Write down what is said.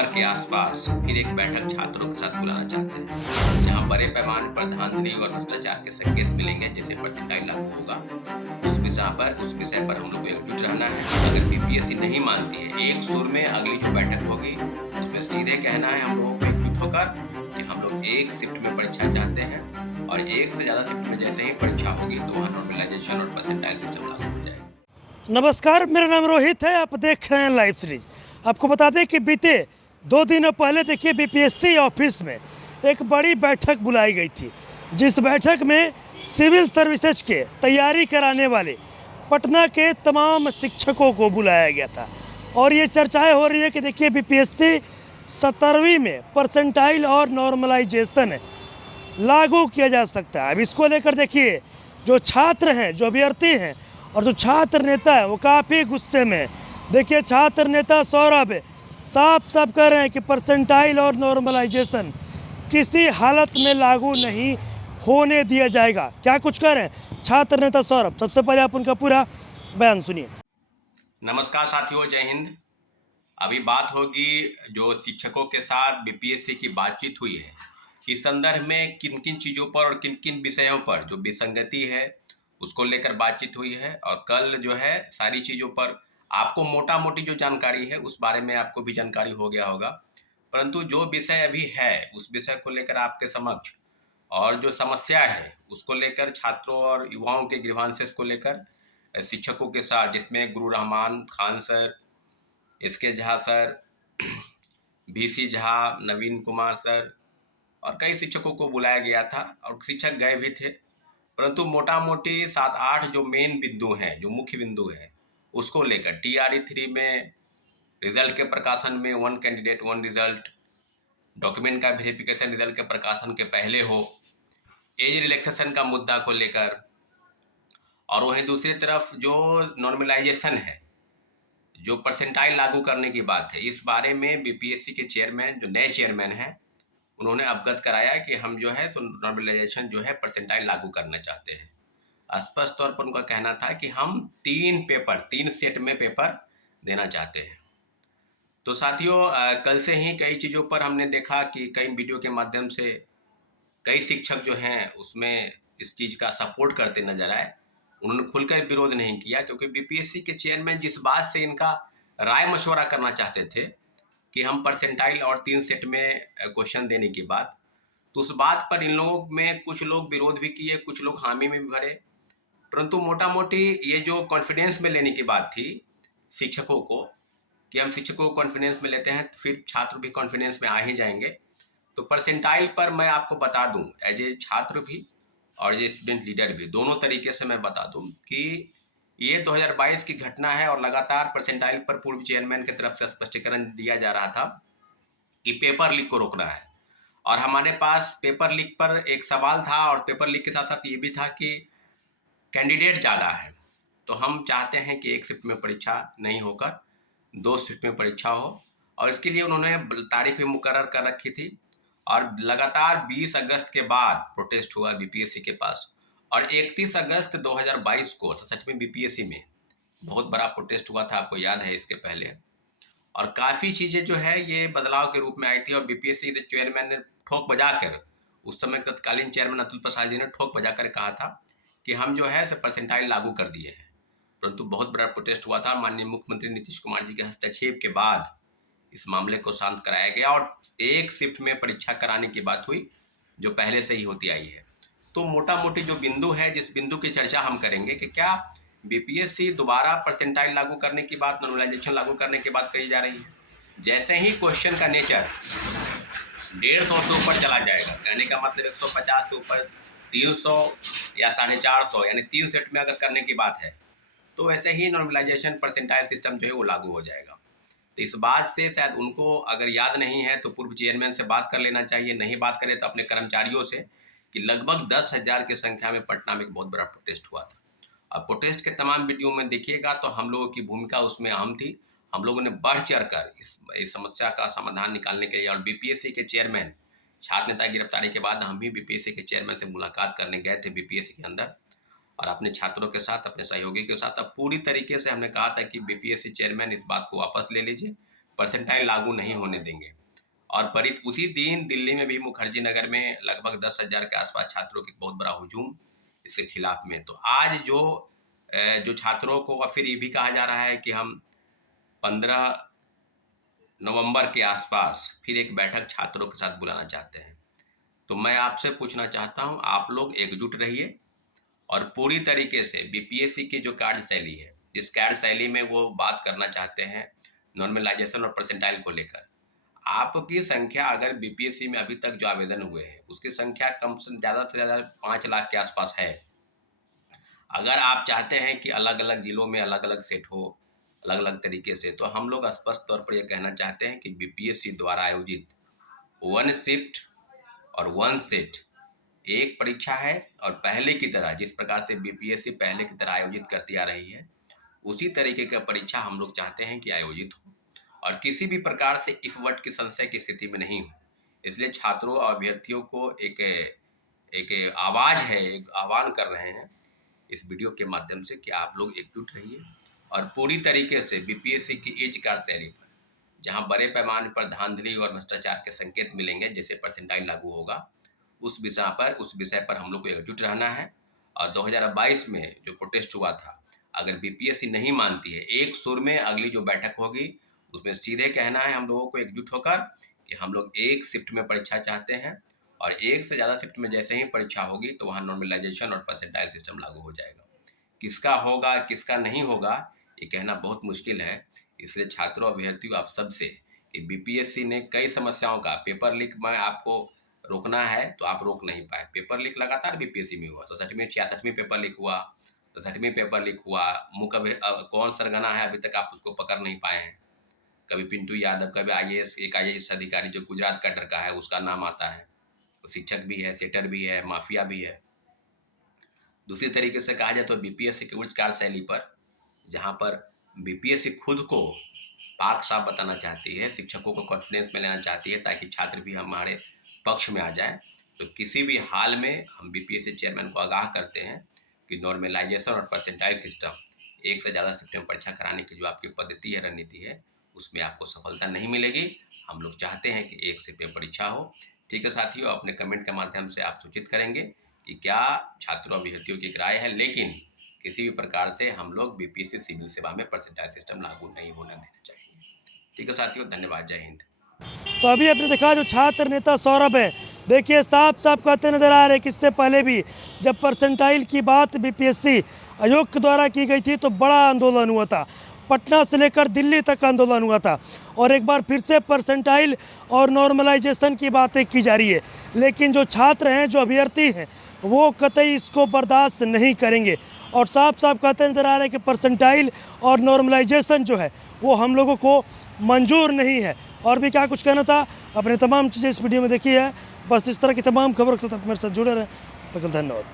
दिसंबर के आसपास फिर एक बैठक छात्रों के साथ बुलाना चाहते हैं, जहां बड़े पैमाने पर धांधली और भ्रष्टाचार के संकेत मिलेंगे। जैसे परसेंटाइल लागू होगा, उस विषय पर हम लोग को एकजुट रहना है। अगर बीपीएससी नहीं मानती है, एक सुर में अगली जो बैठक होगी उसमें सीधे कहना है हम लोगों को एकजुट होकर कि हम लोग एक शिफ्ट में परीक्षा चाहते हैं, और एक से ज़्यादा शिफ्ट में जैसे ही परीक्षा होगी तो वहाँ नॉर्मलाइजेशन और परसेंटाइल सिस्टम लागू हो जाएगा। नमस्कार, मेरा नाम रोहित है। आप देख रहे हैं लाइव सीरीज। आपको बता दें कि बीते 2 दिनों पहले देखिए बीपीएससी ऑफिस में एक बड़ी बैठक बुलाई गई थी, जिस बैठक में सिविल सर्विसेज के तैयारी कराने वाले पटना के तमाम शिक्षकों को बुलाया गया था। और ये चर्चाएं हो रही है कि देखिए बीपीएससी 17वीं में परसेंटाइल और नॉर्मलाइजेशन लागू किया जा सकता है। अब इसको लेकर देखिए जो छात्र हैं, जो अभ्यर्थी हैं और जो छात्र नेता है वो काफ़ी गुस्से में है। देखिए छात्र नेता सौरभ साफ कह रहे हैं कि परसेंटाइल और नॉर्मलाइजेशन किसी हालत में लागू नहीं होने दिया जाएगा। क्या कुछ कह रहे हैं छात्र नेता सौरभ? सबसे पहले आप उनका पूरा बयान सुनिए। नमस्कार साथियों, जय हिंद। अभी बात होगी जो शिक्षकों के साथ बीपीएससी की बातचीत हुई है, इस संदर्भ में किन किन चीज़ों पर और किन किन विषयों पर जो विसंगति है उसको लेकर बातचीत हुई है। और कल जो है सारी चीज़ों पर आपको मोटा मोटी जो जानकारी है उस बारे में आपको भी जानकारी हो गया होगा, परंतु जो विषय अभी है उस विषय को लेकर आपके समक्ष और जो समस्या है उसको लेकर छात्रों और युवाओं के ग्रीवांसेस को लेकर शिक्षकों के साथ, जिसमें Guru Rahman Khan sir, S K Jha sir, V C Jha, Naveen Kumar sir और कई शिक्षकों को बुलाया गया था और शिक्षक गए भी थे। परंतु मोटा मोटी 7-8 जो मेन बिंदु हैं, जो मुख्य बिंदु हैं, उसको लेकर टीआरई 3 में रिजल्ट के प्रकाशन में 1 कैंडिडेट 1 रिजल्ट, डॉक्यूमेंट का वेरिफिकेशन रिजल्ट के प्रकाशन के पहले हो, एज रिलैक्सेशन का मुद्दा को लेकर, और वहीं दूसरी तरफ जो नॉर्मलाइजेशन है, जो परसेंटाइल लागू करने की बात है, इस बारे में बीपीएससी के चेयरमैन, जो नए चेयरमैन हैं, उन्होंने अवगत कराया कि हम जो है नॉर्मलाइजेशन जो है परसेंटाइल लागू करना चाहते हैं। स्पष्ट तौर पर उनका कहना था कि हम 3 सेट में पेपर देना चाहते हैं। तो साथियों, कल से ही कई चीज़ों पर हमने देखा कि कई वीडियो के माध्यम से कई शिक्षक जो हैं उसमें इस चीज़ का सपोर्ट करते नजर आए। उन्होंने खुलकर विरोध नहीं किया, क्योंकि बीपीएससी के चेयरमैन जिस बात से इनका राय मशवरा करना चाहते थे कि हम परसेंटाइल और 3 सेट में क्वेश्चन देने की बात, तो उस बात पर इन लोगों में कुछ लोग विरोध भी किए, कुछ लोग हामी में भी भरे। परंतु मोटा मोटी ये जो कॉन्फिडेंस में लेने की बात थी शिक्षकों को, कि हम शिक्षकों को कॉन्फिडेंस में लेते हैं तो फिर छात्र भी कॉन्फिडेंस में आ ही जाएंगे। तो परसेंटाइल पर मैं आपको बता दूं, एज ए छात्र भी और एज ए स्टूडेंट लीडर भी, दोनों तरीके से मैं बता दूं कि ये 2022 की घटना है और लगातार परसेंटाइल पर पूर्व चेयरमैन की तरफ से स्पष्टीकरण दिया जा रहा था कि पेपर लीक को रोकना है। और हमारे पास पेपर लीक पर एक सवाल था, और पेपर लीक के साथ साथ ये भी था कि कैंडिडेट ज़्यादा है, तो हम चाहते हैं कि एक शिफ्ट में परीक्षा नहीं होकर 2 शिफ्ट में परीक्षा हो। और इसके लिए उन्होंने तारीख भी मुकर्रर कर रखी थी। और लगातार 20 अगस्त के बाद प्रोटेस्ट हुआ बीपीएससी के पास, और 31 अगस्त 2022 को 67वीं बीपीएससी में बहुत बड़ा प्रोटेस्ट हुआ था, आपको याद है इसके पहले। और काफ़ी चीज़ें जो है ये बदलाव के रूप में आई थी, और बीपीएससी के चेयरमैन ने ठोक बजाकर, उस समय तत्कालीन चेयरमैन अतुल प्रसाद जी ने ठोक बजाकर कहा था कि हम जो है परसेंटाइल लागू कर दिए हैं। परंतु बहुत बड़ा प्रोटेस्ट हुआ था। माननीय मुख्यमंत्री नीतीश कुमार जी के हस्तक्षेप के बाद इस मामले को शांत कराया गया और एक शिफ्ट में परीक्षा कराने की बात हुई, जो पहले से ही होती आई है। तो मोटा मोटी जो बिंदु है, जिस बिंदु की चर्चा हम करेंगे कि क्या बीपीएससी दोबारा परसेंटाइल लागू करने की बात, नॉर्मलाइजेशन लागू करने की बात कही जा रही है। जैसे ही क्वेश्चन का नेचर 150 से ऊपर चला जाएगा, कहने का मतलब 150 से ऊपर 300 या 450, यानी 3 सेट में अगर करने की बात है, तो वैसे ही नॉर्मलाइजेशन परसेंटाइल सिस्टम जो है वो लागू हो जाएगा। तो इस बात से शायद उनको अगर याद नहीं है तो पूर्व चेयरमैन से बात कर लेना चाहिए, नहीं बात करें तो अपने कर्मचारियों से, कि लगभग 10,000 की संख्या में पटना में एक बहुत बड़ा प्रोटेस्ट हुआ था। अब प्रोटेस्ट के तमाम वीडियो में देखिएगा तो हम लोगों की भूमिका उसमें अहम थी। हम लोगों ने बढ़ चढ़ कर इस समस्या का समाधान निकालने के लिए, और बीपीएससी के चेयरमैन, छात्र नेता गिरफ्तारी के बाद हम भी बीपीएससी के चेयरमैन से मुलाकात करने गए थे बीपीएससी के अंदर, और अपने छात्रों के साथ, अपने सहयोगी के साथ अब पूरी तरीके से हमने कहा था कि बीपीएससी चेयरमैन इस बात को वापस ले लीजिए, परसेंटाइल लागू नहीं होने देंगे। और उसी दिन दिल्ली में भी मुखर्जी नगर में लगभग 10,000 के आसपास छात्रों की बहुत बड़ा हुजूम इसके खिलाफ में। तो आज जो छात्रों को, और फिर ये भी कहा जा रहा है कि हम 15 नवंबर के आसपास फिर एक बैठक छात्रों के साथ बुलाना चाहते हैं। तो मैं आपसे पूछना चाहता हूं, आप लोग एकजुट रहिए और पूरी तरीके से बीपीएससी की जो कार्यशैली है, जिस कार्यशैली में वो बात करना चाहते हैं नॉर्मलाइजेशन और परसेंटाइल को लेकर, आपकी संख्या अगर बीपीएससी में अभी तक जो आवेदन हुए हैं उसकी संख्या कम से ज़्यादा 5 लाख के आसपास है। अगर आप चाहते हैं कि अलग अलग जिलों में अलग अलग सेट हो, अलग अलग तरीके से, तो हम लोग स्पष्ट तौर पर यह कहना चाहते हैं कि बीपीएससी द्वारा आयोजित 1 शिफ्ट और 1 सेट एक परीक्षा है, और पहले की तरह जिस प्रकार से बीपीएससी पहले की तरह आयोजित करती आ रही है उसी तरीके का परीक्षा हम लोग चाहते हैं कि आयोजित हो, और किसी भी प्रकार से इफ वट की संशय की स्थिति में नहीं हो। इसलिए छात्रों और अभ्यर्थियों को एक आवाज़ है, एक आह्वान कर रहे हैं इस वीडियो के माध्यम से कि आप लोग एकजुट रहिए और पूरी तरीके से बीपीएससी की एज कार्यशैली पर, जहां बड़े पैमाने पर धांधली और भ्रष्टाचार के संकेत मिलेंगे जैसे परसेंटाइल लागू होगा, उस विषय पर हम लोग को एकजुट रहना है। और 2022 में जो प्रोटेस्ट हुआ था, अगर बीपीएससी नहीं मानती है, एक सुर में अगली जो बैठक होगी उसमें सीधे कहना है हम लोगों को एकजुट होकर कि हम लोग एक शिफ्ट में परीक्षा चाहते हैं, और एक से ज़्यादा शिफ्ट में जैसे ही परीक्षा होगी तो वहाँ नॉर्मलाइजेशन और परसेंटाइल सिस्टम लागू हो जाएगा। किसका होगा किसका नहीं होगा ये कहना बहुत मुश्किल है। इसलिए छात्रों अभ्यर्थियों आप सबसे कि बीपीएससी ने कई समस्याओं का पेपर लीक में आपको रोकना है तो आप रोक नहीं पाए। पेपर लीक लगातार बीपीएससी में हुआ, 67वीं 66वीं पेपर लीक हुआ, 67वीं पेपर लीक हुआ। कौन सरगना है अभी तक आप उसको पकड़ नहीं पाए हैं। कभी पिंटू यादव, कभी एक आईएएस अधिकारी जो गुजरात कैडर का है उसका नाम आता है, तो शिक्षक भी है, सेटर भी है, माफिया भी है। दूसरी तरीके से कहा जाए तो बीपीएससी की उच्च कार्यशैली पर, जहां पर बीपीएससी खुद को पाक साफ बताना चाहती है, शिक्षकों को कॉन्फिडेंस में लेना चाहती है ताकि छात्र भी हमारे पक्ष में आ जाए, तो किसी भी हाल में हम बीपीएससी चेयरमैन को आगाह करते हैं कि नॉर्मलाइजेशन और परसेंटाइल सिस्टम, एक से ज़्यादा शिफ्ट में परीक्षा कराने की जो आपकी पद्धति है, रणनीति है, उसमें आपको सफलता नहीं मिलेगी। हम लोग चाहते हैं कि एक शिफ्ट में परीक्षा हो। ठीक है साथियों, अपने कमेंट के माध्यम से आप सूचित करेंगे कि क्या छात्रों अभ्यर्थियों की राय है, लेकिन किसी भी प्रकार से हम लोग बीपीएससी सिविल सेवा में परसेंटाइल सिस्टम लागू नहीं होने देना चाहिए। ठीक है साथियों, धन्यवाद, जय हिंद। तो अभी आपने देखा जो छात्र नेता सौरभ है, देखिए साफ साफ कहते नजर आ रहे हैं कि इससे पहले भी जब परसेंटाइल की बात बीपीएससी आयोग के द्वारा की गई थी तो बड़ा आंदोलन हुआ था, पटना से लेकर दिल्ली तक आंदोलन हुआ था, और एक बार फिर से परसेंटाइल और नॉर्मलाइजेशन की बातें की जा रही है। लेकिन जो छात्र हैं, जो अभ्यर्थी हैं, वो कतई इसको बर्दाश्त नहीं करेंगे, और साफ साफ कहते नजर आ रहे हैं कि परसेंटाइल और नॉर्मलाइजेशन जो है वो हम लोगों को मंजूर नहीं है। और भी क्या कुछ कहना था, अपने तमाम चीज़ें इस वीडियो में देखी है। बस इस तरह की तमाम खबरों के साथ मेरे साथ जुड़े रहें। बिल्कुल, धन्यवाद।